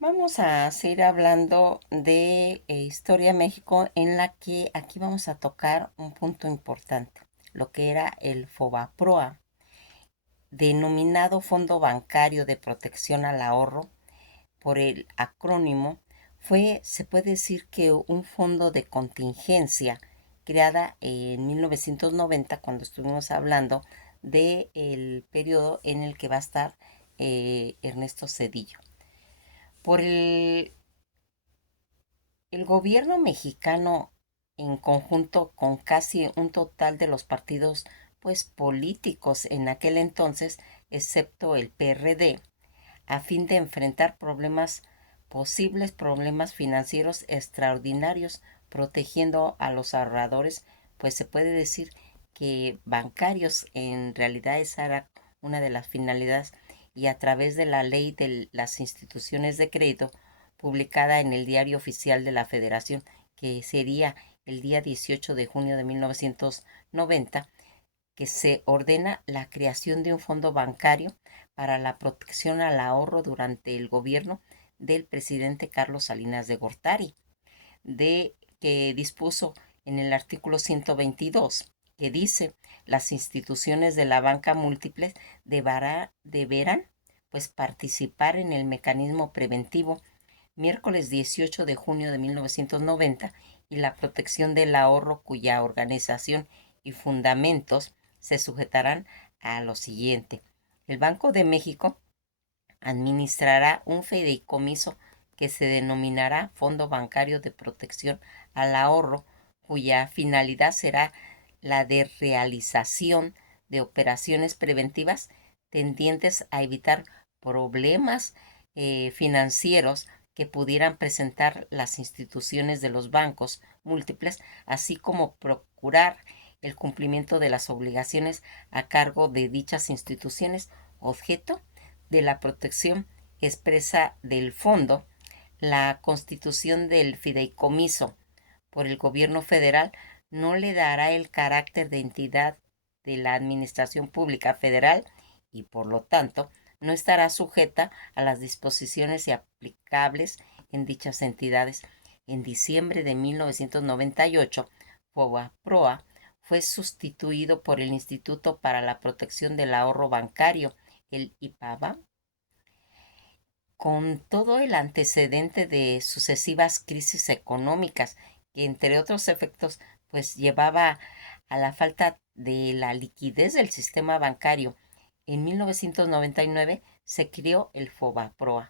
Vamos a seguir hablando de Historia de México, en la que aquí vamos a tocar un punto importante, lo que era el FOBAPROA, denominado Fondo Bancario de Protección al Ahorro por el acrónimo. Se puede decir que un fondo de contingencia creada en 1990, cuando estuvimos hablando del periodo en el que va a estar Ernesto Zedillo. Por el gobierno mexicano, en conjunto con casi un total de los partidos pues políticos en aquel entonces, excepto el PRD, a fin de enfrentar posibles problemas financieros extraordinarios, protegiendo a los ahorradores, pues se puede decir que bancarios. En realidad esa era una de las finalidades, y a través de la ley de las instituciones de crédito, publicada en el Diario Oficial de la Federación, que sería el día 18 de junio de 1990, que se ordena la creación de un fondo bancario para la protección al ahorro durante el gobierno del presidente Carlos Salinas de Gortari, de que dispuso en el artículo 122, que dice: las instituciones de la banca múltiples deberán pues participar en el mecanismo preventivo, miércoles 18 de junio de 1990, y la protección del ahorro, cuya organización y fundamentos se sujetarán a lo siguiente. El Banco de México administrará un fideicomiso que se denominará Fondo Bancario de Protección al Ahorro, cuya finalidad será la de realización de operaciones preventivas tendientes a evitar problemas financieros que pudieran presentar las instituciones de los bancos múltiples, así como procurar el cumplimiento de las obligaciones a cargo de dichas instituciones, objeto de la protección expresa del fondo. La constitución del fideicomiso por el gobierno federal no le dará el carácter de entidad de la Administración Pública Federal, y por lo tanto no estará sujeta a las disposiciones aplicables en dichas entidades. En diciembre de 1998, FOBAPROA fue sustituido por el Instituto para la Protección del Ahorro Bancario, el IPABA, con todo el antecedente de sucesivas crisis económicas, que entre otros efectos pues llevaba a la falta de la liquidez del sistema bancario. En 1999 se creó el FOBAPROA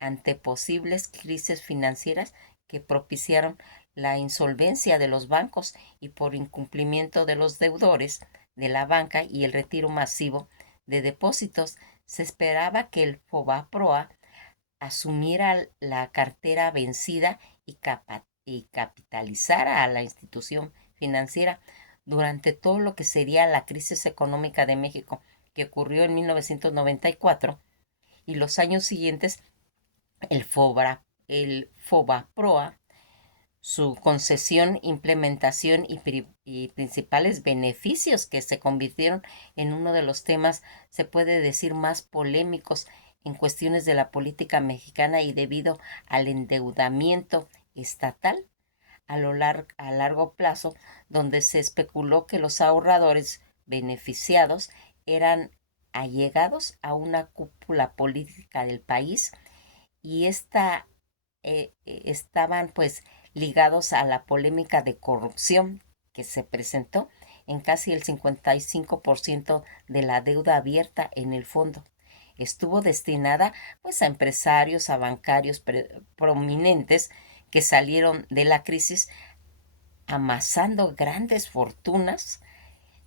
ante posibles crisis financieras que propiciaron la insolvencia de los bancos y por incumplimiento de los deudores de la banca y el retiro masivo de depósitos. Se esperaba que el FOBAPROA asumiera la cartera vencida y capitalizara a la institución financiera durante todo lo que sería la crisis económica de México, que ocurrió en 1994, y los años siguientes. El FOBAPROA, su concesión, implementación y principales beneficios, que se convirtieron en uno de los temas, se puede decir, más polémicos en cuestiones de la política mexicana, y debido al endeudamiento estatal a largo plazo, donde se especuló que los ahorradores beneficiados eran allegados a una cúpula política del país, y estaban pues ligados a la polémica de corrupción que se presentó en casi el 55% de la deuda abierta en el fondo. Estuvo destinada pues a empresarios, a bancarios prominentes, que salieron de la crisis amasando grandes fortunas.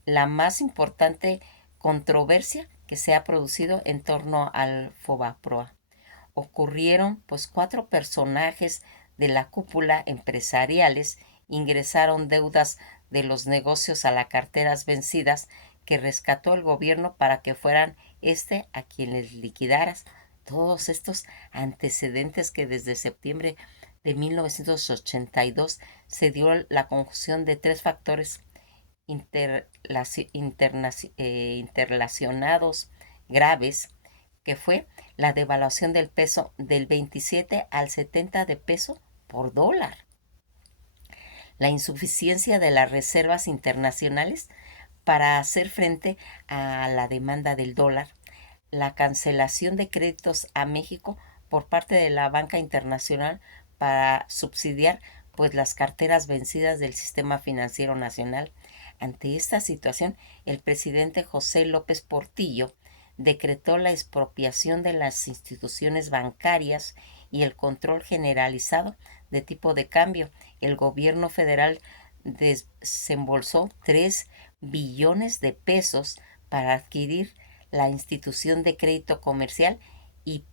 La más importante controversia que se ha producido en torno al FOBAPROA: ocurrieron pues cuatro personajes de la cúpula empresariales ingresaron deudas de los negocios a las carteras vencidas, que rescató el gobierno para que fueran a quienes liquidaras. Todos estos antecedentes, que desde septiembre de 1982 se dio la conjunción de tres factores interrelacionados graves, que fue la devaluación del peso del 27 al 70 de peso por dólar, la insuficiencia de las reservas internacionales para hacer frente a la demanda del dólar, la cancelación de créditos a México por parte de la banca internacional para subsidiar pues las carteras vencidas del sistema financiero nacional. Ante esta situación, el presidente José López Portillo decretó la expropiación de las instituciones bancarias y el control generalizado de tipo de cambio. El gobierno federal desembolsó 3 billones de pesos para adquirir la institución de crédito comercial y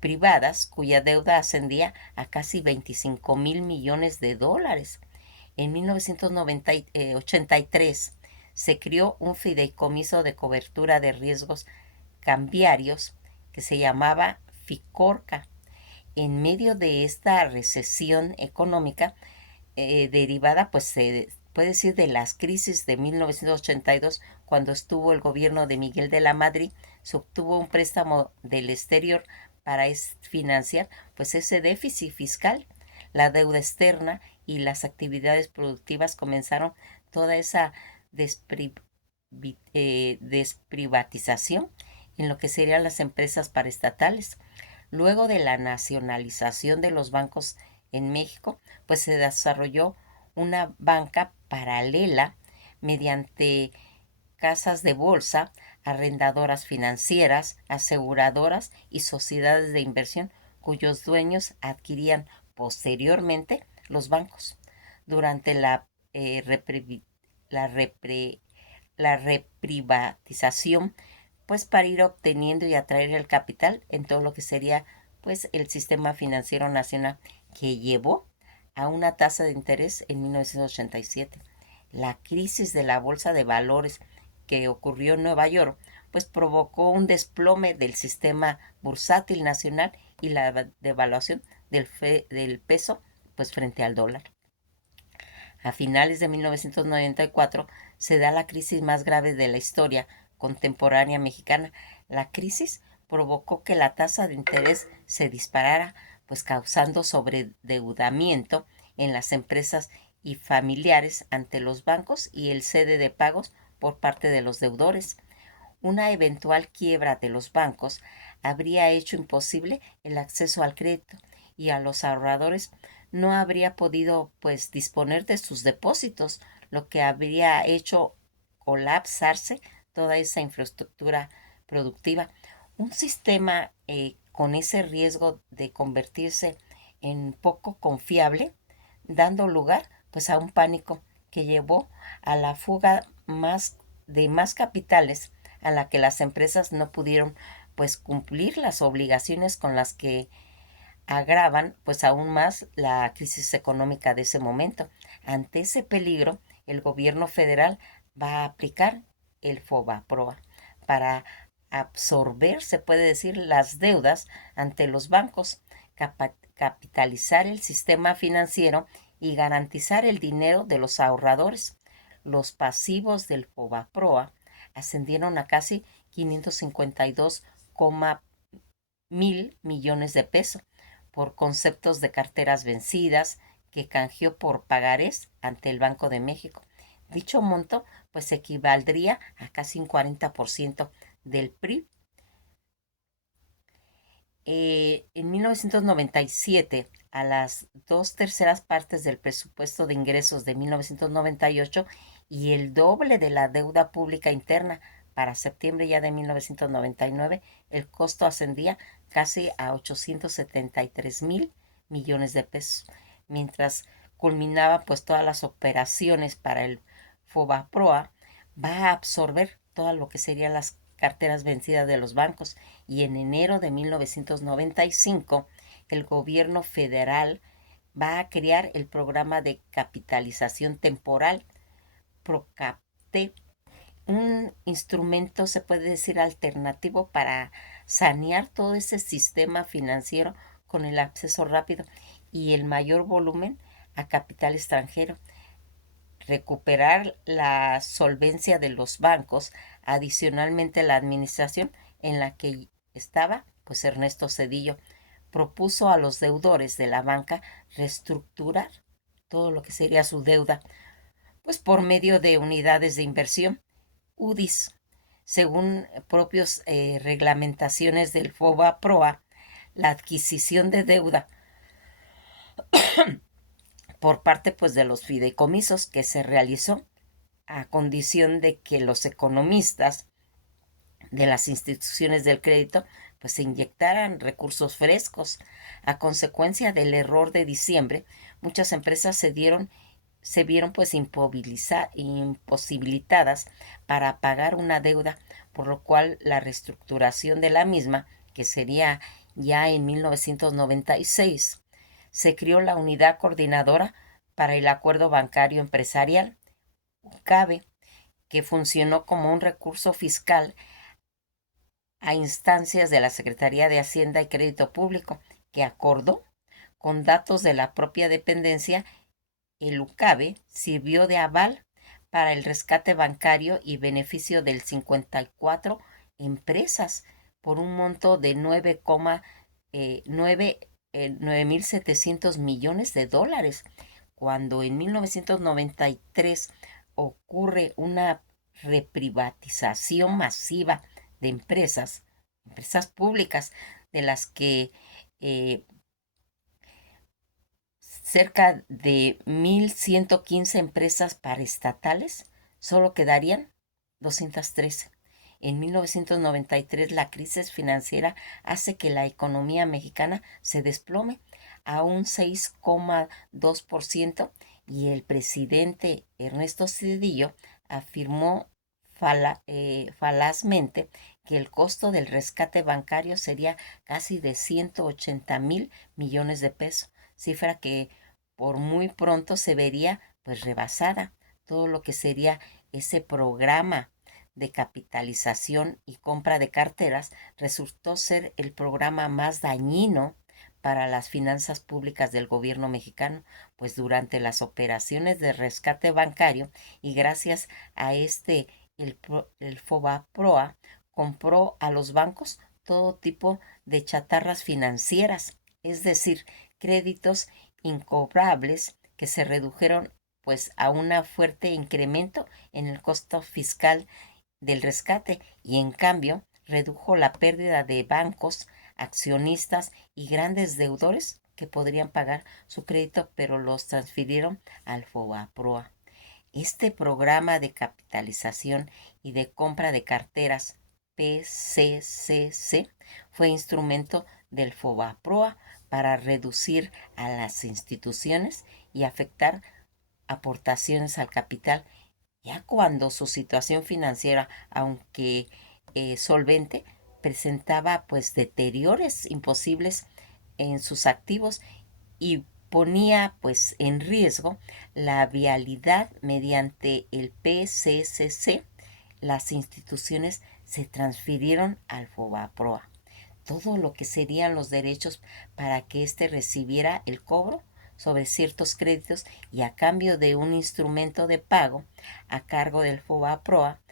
privadas cuya deuda ascendía a casi 25,000 millones de dólares. En 1983 se creó un fideicomiso de cobertura de riesgos cambiarios que se llamaba FICORCA. En medio de esta recesión económica derivada, pues se puede decir, de las crisis de 1982, cuando estuvo el gobierno de Miguel de la Madrid, se obtuvo un préstamo del exterior para financiar pues ese déficit fiscal, la deuda externa y las actividades productivas. Comenzaron toda esa desprivatización en lo que serían las empresas paraestatales. Luego de la nacionalización de los bancos en México, pues se desarrolló una banca paralela mediante casas de bolsa, arrendadoras financieras, aseguradoras y sociedades de inversión cuyos dueños adquirían posteriormente los bancos. Durante la, repre, la reprivatización, pues para ir obteniendo y atraer el capital en todo lo que sería pues el sistema financiero nacional, que llevó a una tasa de interés en 1987. La crisis de la bolsa de valores que ocurrió en Nueva York pues provocó un desplome del sistema bursátil nacional y la devaluación del peso pues frente al dólar. A finales de 1994 se da la crisis más grave de la historia contemporánea mexicana. La crisis provocó que la tasa de interés se disparara, pues causando sobreendeudamiento en las empresas y familiares ante los bancos y el cede de pagos por parte de los deudores. Una eventual quiebra de los bancos habría hecho imposible el acceso al crédito y a los ahorradores no habría podido pues disponer de sus depósitos, lo que habría hecho colapsarse toda esa infraestructura productiva. Un sistema con ese riesgo de convertirse en poco confiable, dando lugar pues a un pánico que llevó a la fuga de más capitales, a la que las empresas no pudieron pues cumplir las obligaciones con las que agravan pues aún más la crisis económica de ese momento. Ante ese peligro, el gobierno federal va a aplicar el FOBAPROA para absorber, se puede decir, las deudas ante los bancos, capitalizar el sistema financiero y garantizar el dinero de los ahorradores. Los pasivos del FOBAPROA ascendieron a casi 552,000 millones de pesos por conceptos de carteras vencidas que canjeó por pagarés ante el Banco de México. Dicho monto pues equivaldría a casi un 40% del PRI. En 1997, a las 2/3 del presupuesto de ingresos de 1998 y el doble de la deuda pública interna para septiembre ya de 1999, el costo ascendía casi a 873,000 millones de pesos, mientras culminaba pues todas las operaciones para el FOBAPROA. Va a absorber todo lo que serían las carteras vencidas de los bancos, y en enero de 1995 el gobierno federal va a crear el programa de capitalización temporal PROCAPTE, un instrumento, se puede decir, alternativo para sanear todo ese sistema financiero con el acceso rápido y el mayor volumen a capital extranjero, recuperar la solvencia de los bancos. Adicionalmente, la administración en la que estaba pues Ernesto Zedillo. Propuso a los deudores de la banca reestructurar todo lo que sería su deuda, pues por medio de unidades de inversión, UDIs, según propios reglamentaciones del FOBAPROA. La adquisición de deuda por parte pues de los fideicomisos que se realizó a condición de que los economistas de las instituciones del crédito pues se inyectaran recursos frescos. A consecuencia del error de diciembre, muchas empresas se vieron pues imposibilitadas para pagar una deuda, por lo cual la reestructuración de la misma, que sería ya en 1996, se creó la Unidad Coordinadora para el Acuerdo Bancario Empresarial, UCABE, que funcionó como un recurso fiscal a instancias de la Secretaría de Hacienda y Crédito Público, que acordó con datos de la propia dependencia. El UCABE sirvió de aval para el rescate bancario y beneficio del 54 empresas por un monto de 9.700 millones de dólares. Cuando en 1993 ocurre una reprivatización masiva de empresas públicas, de las que eh, cerca de 1.115 empresas paraestatales, solo quedarían 213. En 1993 la crisis financiera hace que la economía mexicana se desplome a un 6,2% y el presidente Ernesto Cedillo afirmó falazmente que el costo del rescate bancario sería casi de 180.000 millones de pesos, cifra que por muy pronto se vería pues rebasada. Todo lo que sería ese programa de capitalización y compra de carteras resultó ser el programa más dañino para las finanzas públicas del gobierno mexicano, pues durante las operaciones de rescate bancario y gracias a el FOBAPROA compró a los bancos todo tipo de chatarras financieras, es decir, créditos incobrables que se redujeron pues a un fuerte incremento en el costo fiscal del rescate y en cambio redujo la pérdida de bancos, accionistas y grandes deudores que podrían pagar su crédito, pero los transfirieron al FOBAPROA. Este programa de capitalización y de compra de carteras PCCC fue instrumento del FOBAPROA para reducir a las instituciones y afectar aportaciones al capital, ya cuando su situación financiera, aunque solvente, presentaba pues deteriores imposibles en sus activos y ponía pues en riesgo la vialidad. Mediante el PCCC. Las instituciones se transfirieron al FOBAPROA. Todo lo que serían los derechos para que éste recibiera el cobro sobre ciertos créditos y a cambio de un instrumento de pago a cargo del FOBAPROA,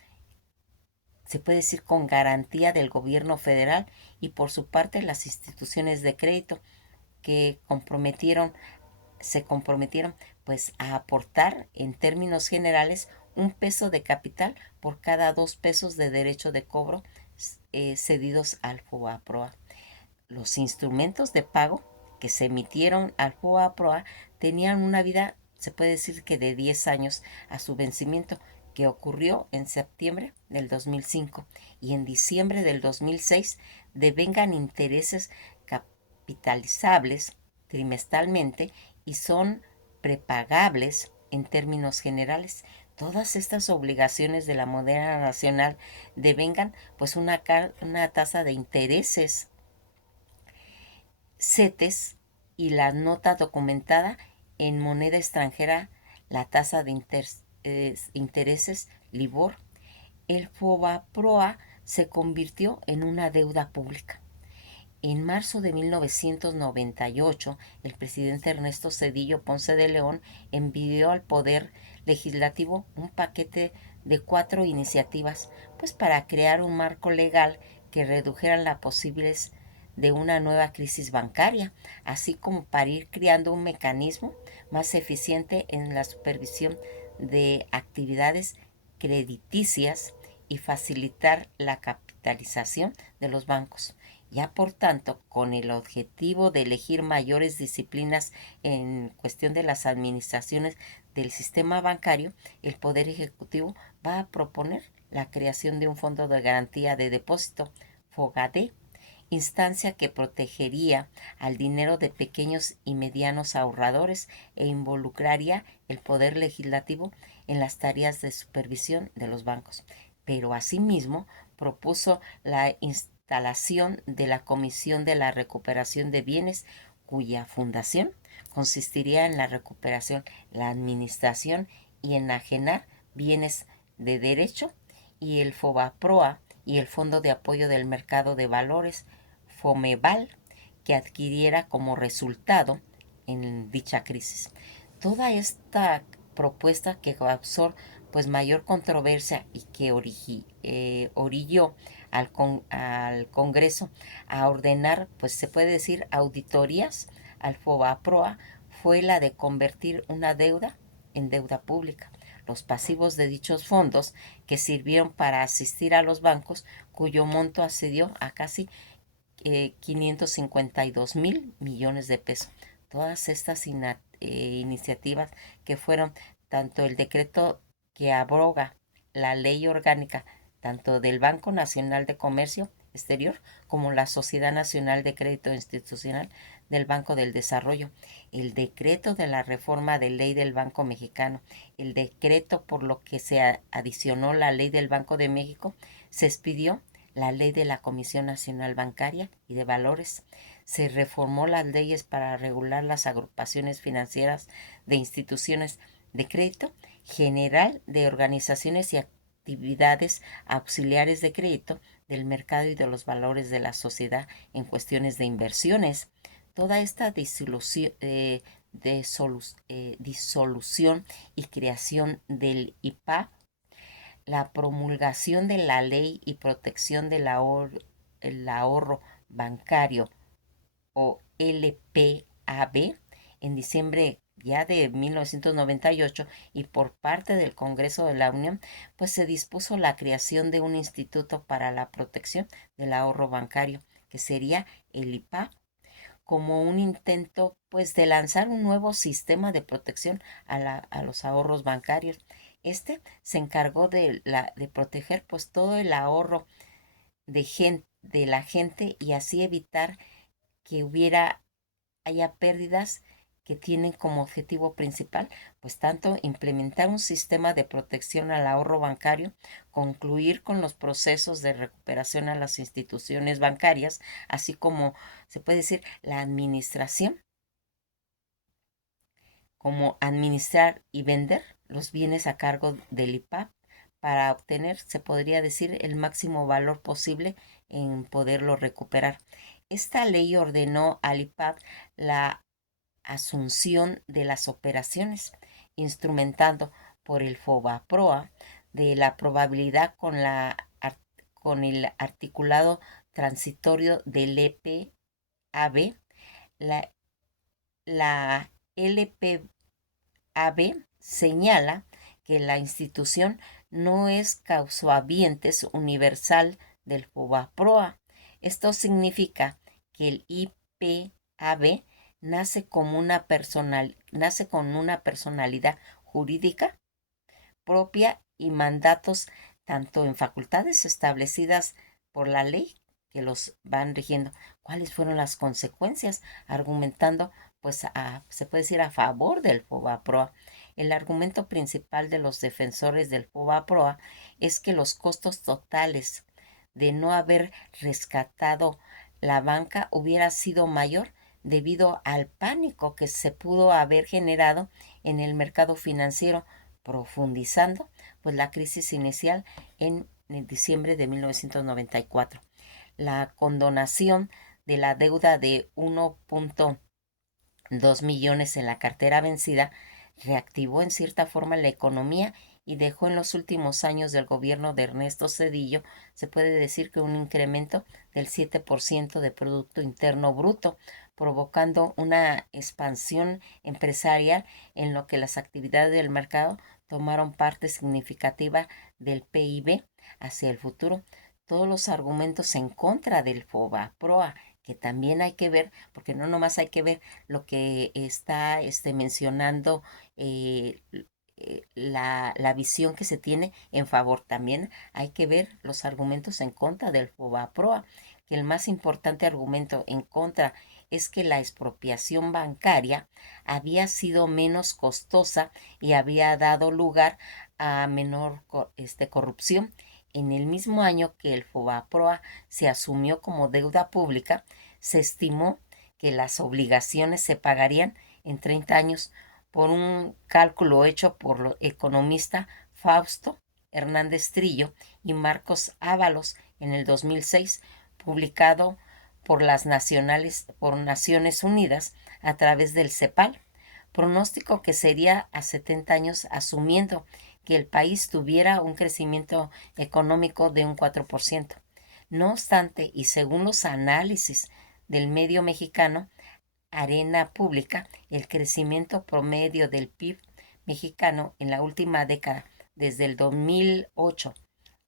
se puede decir con garantía del gobierno federal y por su parte las instituciones de crédito que se comprometieron pues a aportar en términos generales 1 peso de capital por cada 2 pesos de derecho de cobro cedidos al FOBAPROA. Los instrumentos de pago que se emitieron al FOBAPROA tenían una vida, se puede decir que de 10 años a su vencimiento, que ocurrió en septiembre del 2005 y en diciembre del 2006 devengan intereses capitalizables trimestralmente y son prepagables en términos generales. Todas estas obligaciones de la moneda nacional devengan pues una tasa de intereses CETES y la nota documentada en moneda extranjera, la tasa de intereses LIBOR. El FOBAPROA se convirtió en una deuda pública. En marzo de 1998, el presidente Ernesto Zedillo Ponce de León envió al Poder Legislativo un paquete de 4 iniciativas, pues para crear un marco legal que redujeran las posibles de una nueva crisis bancaria, así como para ir creando un mecanismo más eficiente en la supervisión de actividades crediticias y facilitar la capitalización de los bancos. Ya por tanto, con el objetivo de elegir mayores disciplinas en cuestión de las administraciones del sistema bancario, el Poder Ejecutivo va a proponer la creación de un fondo de garantía de depósito, FOGADE, instancia que protegería al dinero de pequeños y medianos ahorradores e involucraría el Poder Legislativo en las tareas de supervisión de los bancos. Pero asimismo propuso la instalación de la Comisión de la Recuperación de Bienes, cuya fundación consistiría en la recuperación, la administración y enajenar bienes de derecho, y el FOBAPROA y el Fondo de Apoyo del Mercado de Valores, FOMEVAL, que adquiriera como resultado en dicha crisis. Toda esta propuesta que causó pues mayor controversia y que orilló al Congreso a ordenar, pues se puede decir, auditorías al FOBAPROA, fue la de convertir una deuda en deuda pública. Los pasivos de dichos fondos, que sirvieron para asistir a los bancos, cuyo monto ascendió a casi 552,000 millones de pesos. Todas estas iniciativas, que fueron tanto el decreto que abroga la ley orgánica tanto del Banco Nacional de Comercio Exterior como la Sociedad Nacional de Crédito Institucional del Banco del Desarrollo, el decreto de la reforma de ley del Banco Mexicano, el decreto por lo que se adicionó la ley del Banco de México, se expidió la ley de la Comisión Nacional Bancaria y de Valores. Se reformó las leyes para regular las agrupaciones financieras de instituciones de crédito, general de organizaciones y actividades auxiliares de crédito, del mercado y de los valores de la sociedad en cuestiones de inversiones. Toda esta disolución y creación del IPA, la promulgación de la Ley y Protección del Ahorro Bancario, o LPAB, en diciembre ya de 1998, y por parte del Congreso de la Unión, pues se dispuso la creación de un instituto para la protección del ahorro bancario, que sería el IPA, como un intento pues de lanzar un nuevo sistema de protección a los ahorros bancarios. Este se encargó de proteger pues todo el ahorro de la gente, y así evitar que haya pérdidas, que tienen como objetivo principal, pues tanto implementar un sistema de protección al ahorro bancario, concluir con los procesos de recuperación a las instituciones bancarias, así como se puede decir la administración, como administrar y vender los bienes a cargo del IPAP para obtener, se podría decir, el máximo valor posible en poderlo recuperar. Esta ley ordenó al IPAP la asunción de las operaciones, instrumentando por el FOBAPROA de la probabilidad con el articulado transitorio del LPAB. La, la LPAB señala que la institución no es causavientes universal del FOBAPROA. Esto significa que el IPAB nace con una personalidad jurídica propia y mandatos tanto en facultades establecidas por la ley que los van rigiendo. ¿Cuáles fueron las consecuencias? Argumentando, pues, se puede decir, a favor del FOBAPROA. El argumento principal de los defensores del FOBAPROA es que los costos totales de no haber rescatado la banca hubiera sido mayor debido al pánico que se pudo haber generado en el mercado financiero, profundizando pues la crisis inicial en diciembre de 1994. La condonación de la deuda de 1.2 millones en la cartera vencida reactivó en cierta forma la economía y dejó en los últimos años del gobierno de Ernesto Zedillo, se puede decir que un incremento del 7% de Producto Interno Bruto, provocando una expansión empresarial en lo que las actividades del mercado tomaron parte significativa del PIB hacia el futuro. Todos los argumentos en contra del FOBAPROA, que también hay que ver, porque no nomás hay que ver lo que está mencionando eh, la visión que se tiene en favor. También hay que ver los argumentos en contra del FOBAPROA, que el más importante argumento en contra es que la expropiación bancaria había sido menos costosa y había dado lugar a menor corrupción. En el mismo año que el FOBAPROA se asumió como deuda pública, se estimó que las obligaciones se pagarían en 30 años por un cálculo hecho por el economista Fausto Hernández Trillo y Marcos Ábalos en el 2006, publicado por por Naciones Unidas a través del CEPAL, pronóstico que sería a 70 años asumiendo que el país tuviera un crecimiento económico de un 4%. No obstante, y según los análisis del medio mexicano, Arena Pública, el crecimiento promedio del PIB mexicano en la última década, desde el 2008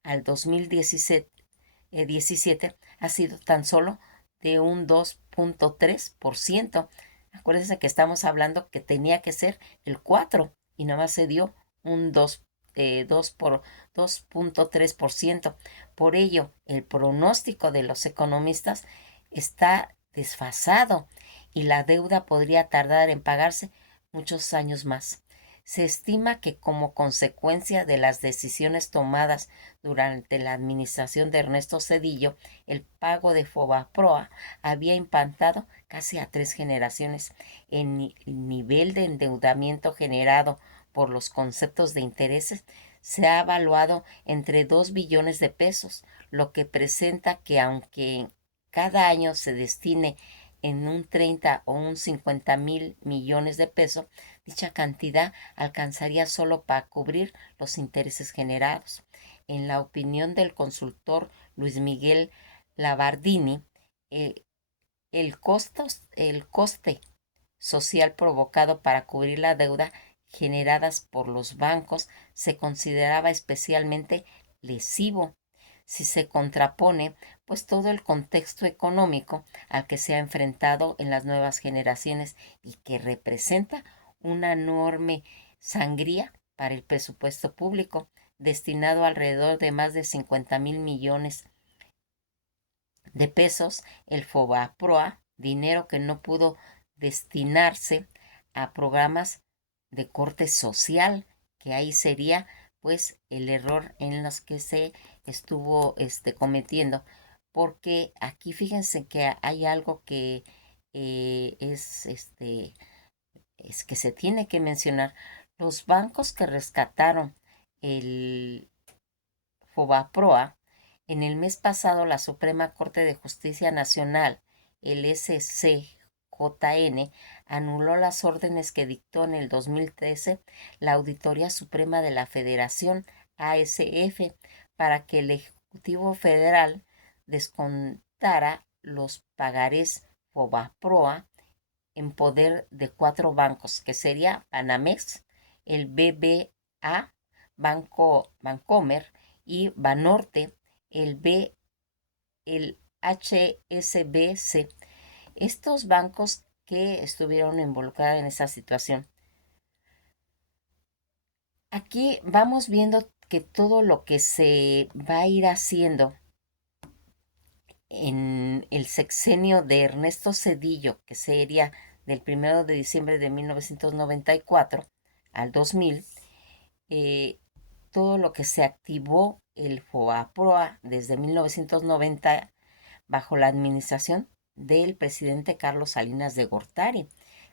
al 2017, ha sido tan solo de un 2.3%. Acuérdense que estamos hablando que tenía que ser el 4 y nomás se dio un 2.3%. Por ello, el pronóstico de los economistas está desfasado y la deuda podría tardar en pagarse muchos años más. Se estima que como consecuencia de las decisiones tomadas durante la administración de Ernesto Zedillo, el pago de FOBAPROA había impactado casi a 3 generaciones en el nivel de endeudamiento generado por los conceptos de intereses. Se ha evaluado entre 2 billones de pesos, lo que presenta que aunque cada año se destine en un 30 o un 50.000 millones de pesos, dicha cantidad alcanzaría solo para cubrir los intereses generados. En la opinión del consultor Luis Miguel Labardini, eh, el coste social provocado para cubrir la deuda generadas por los bancos se consideraba especialmente lesivo si se contrapone pues todo el contexto económico al que se ha enfrentado en las nuevas generaciones y que representa una enorme sangría para el presupuesto público, destinado alrededor de más de 50.000 millones de pesos, el FOBAPROA, dinero que no pudo destinarse a programas de corte social, que ahí sería pues el error en los que se estuvo cometiendo. Porque aquí fíjense que hay algo que es que se tiene que mencionar. Los bancos que rescataron el FOBAPROA, en el mes pasado la Suprema Corte de Justicia Nacional, el SCJN, anuló las órdenes que dictó en el 2013 la Auditoría Suprema de la Federación, ASF, para que el Ejecutivo Federal descontara los pagarés FOBAPROA en poder de 4 bancos, que sería Banamex, el BBA, Bancomer y Banorte, el HSBC. Estos bancos que estuvieron involucrados en esa situación. Aquí vamos viendo que todo lo que se va a ir haciendo en el sexenio de Ernesto Zedillo, que sería del 1 de diciembre de 1994 al 2000, eh, todo lo que se activó el FOBAPROA desde 1990 bajo la administración del presidente Carlos Salinas de Gortari,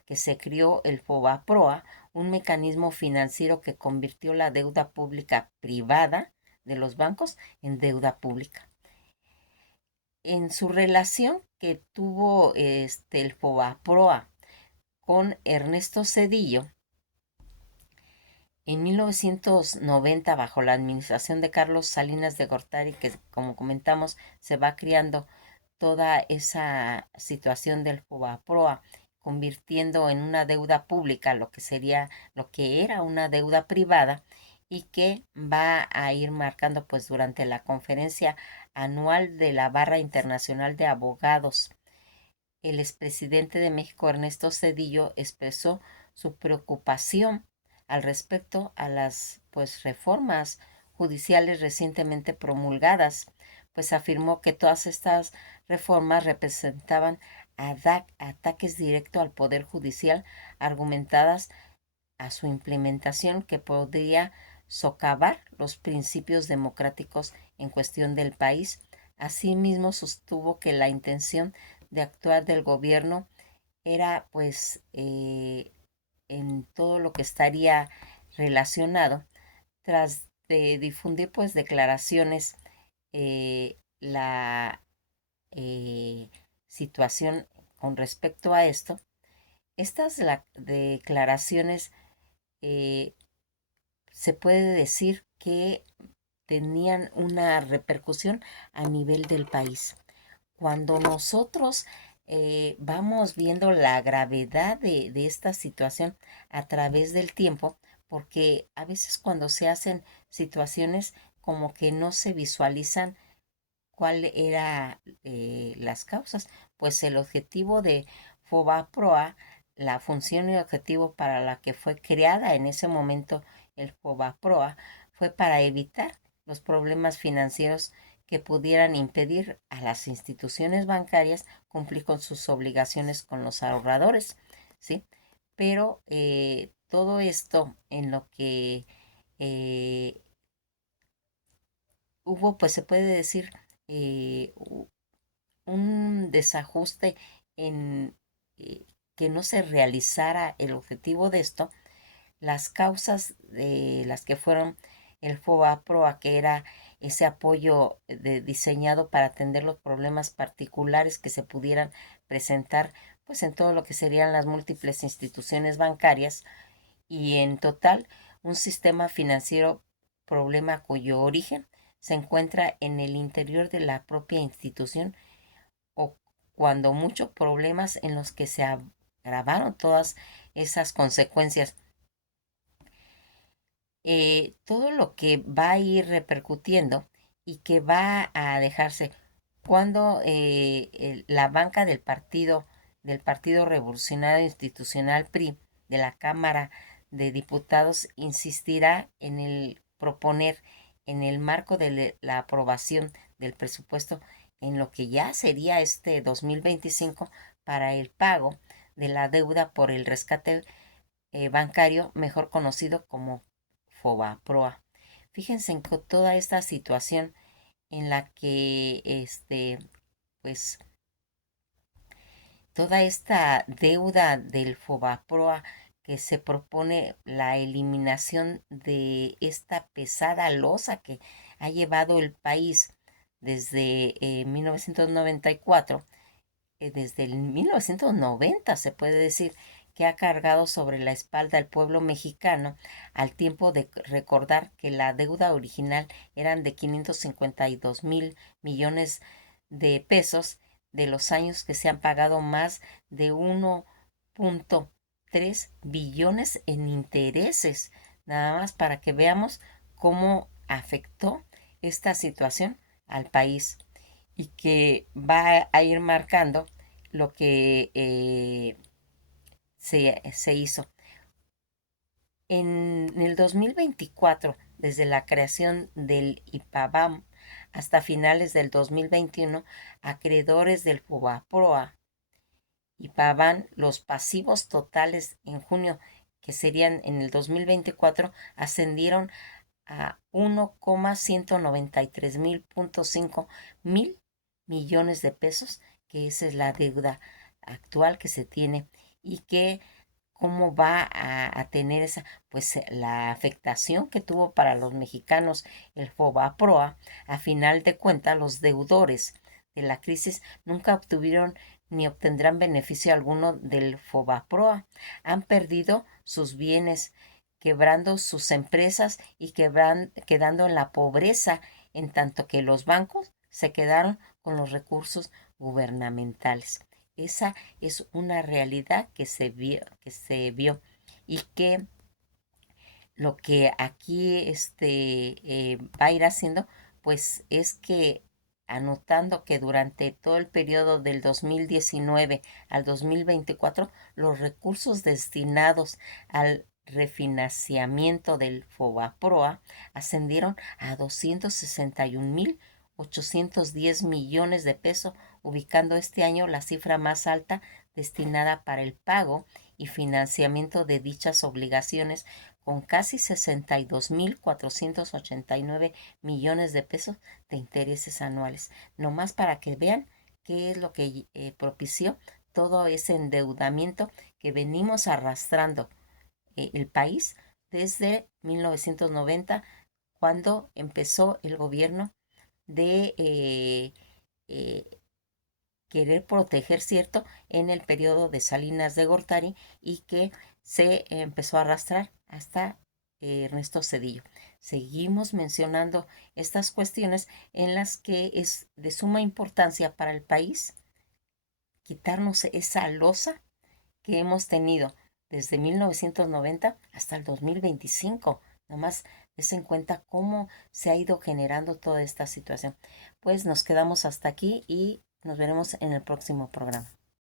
que se creó el FOBAPROA, un mecanismo financiero que convirtió la deuda pública privada de los bancos en deuda pública. En su relación que tuvo el FOBAPROA con Ernesto Zedillo, En 1990, bajo la administración de Carlos Salinas de Gortari, que como comentamos, se va creando toda esa situación del FOBAPROA, convirtiendo en una deuda pública lo que era una deuda privada y que va a ir marcando pues durante la conferencia anual de la Barra Internacional de Abogados. El expresidente de México, Ernesto Zedillo, expresó su preocupación al respecto a las pues reformas judiciales recientemente promulgadas, pues afirmó que todas estas reformas representaban ataques directos al poder judicial, argumentadas a su implementación que podría socavar los principios democráticos en cuestión del país. Asimismo, sostuvo que la intención de actuar del gobierno era pues en todo lo que estaría relacionado tras de difundir pues declaraciones la situación con respecto a esto. Estas declaraciones eh, se puede decir que tenían una repercusión a nivel del país. Cuando nosotros vamos viendo la gravedad de esta situación a través del tiempo, porque a veces cuando se hacen situaciones como que no se visualizan cuál era las causas, pues el objetivo de FOBAPROA, la función y objetivo para la que fue creada en ese momento el FOBAPROA, fue para evitar los problemas financieros que pudieran impedir a las instituciones bancarias cumplir con sus obligaciones con los ahorradores, ¿sí? Pero todo esto en lo que eh, hubo, pues se puede decir, eh, un desajuste en eh, que no se realizara el objetivo de esto, las causas de las que fueron el FOBAPROA, que era ese apoyo diseñado para atender los problemas particulares que se pudieran presentar pues en todo lo que serían las múltiples instituciones bancarias y en total un sistema financiero problema cuyo origen se encuentra en el interior de la propia institución o cuando muchos problemas en los que se agravaron todas esas consecuencias. Todo lo que va a ir repercutiendo y que va a dejarse cuando la banca del Partido Revolucionario Institucional PRI, de la Cámara de Diputados, insistirá en el proponer en el marco de la aprobación del presupuesto en lo que ya sería este 2025 para el pago de la deuda por el rescate bancario, mejor conocido como FOBAPROA. Fíjense en que toda esta situación en la que pues toda esta deuda del FOBAPROA que se propone la eliminación de esta pesada losa que ha llevado el país desde 1994, desde el 1990 se puede decir que ha cargado sobre la espalda al pueblo mexicano, al tiempo de recordar que la deuda original eran de 552,000 millones de pesos, de los años que se han pagado más de 1,3 billones en intereses, nada más para que veamos cómo afectó esta situación al país y que va a ir marcando lo que se hizo. En el 2024, desde la creación del IPABAM hasta finales del 2021, acreedores del FOBAPROA IPABAM, los pasivos totales en junio, que serían en el 2024, ascendieron a 1,193,500,000 millones de pesos, que esa es la deuda actual que se tiene y que cómo va a tener esa, pues la afectación que tuvo para los mexicanos el FOBAPROA. A final de cuentas, los deudores de la crisis nunca obtuvieron ni obtendrán beneficio alguno del FOBAPROA. Han perdido sus bienes quebrando sus empresas y quedando en la pobreza, en tanto que los bancos se quedaron con los recursos gubernamentales. Esa es una realidad que se vio y que lo que aquí va a ir haciendo, pues es que anotando que durante todo el periodo del 2019 al 2024, los recursos destinados al refinanciamiento del FOBAPROA ascendieron a 261.810 millones de pesos, ubicando este año la cifra más alta destinada para el pago y financiamiento de dichas obligaciones, con casi 62.489 millones de pesos de intereses anuales. Nomás para que vean qué es lo que propició todo ese endeudamiento que venimos arrastrando el país desde 1990, cuando empezó el gobierno de eh, querer proteger, ¿cierto?, en el periodo de Salinas de Gortari, y que se empezó a arrastrar hasta Ernesto Zedillo. Seguimos mencionando estas cuestiones en las que es de suma importancia para el país quitarnos esa losa que hemos tenido desde 1990 hasta el 2025. Nomás des en cuenta cómo se ha ido generando toda esta situación. Pues nos quedamos hasta aquí y nos veremos en el próximo programa.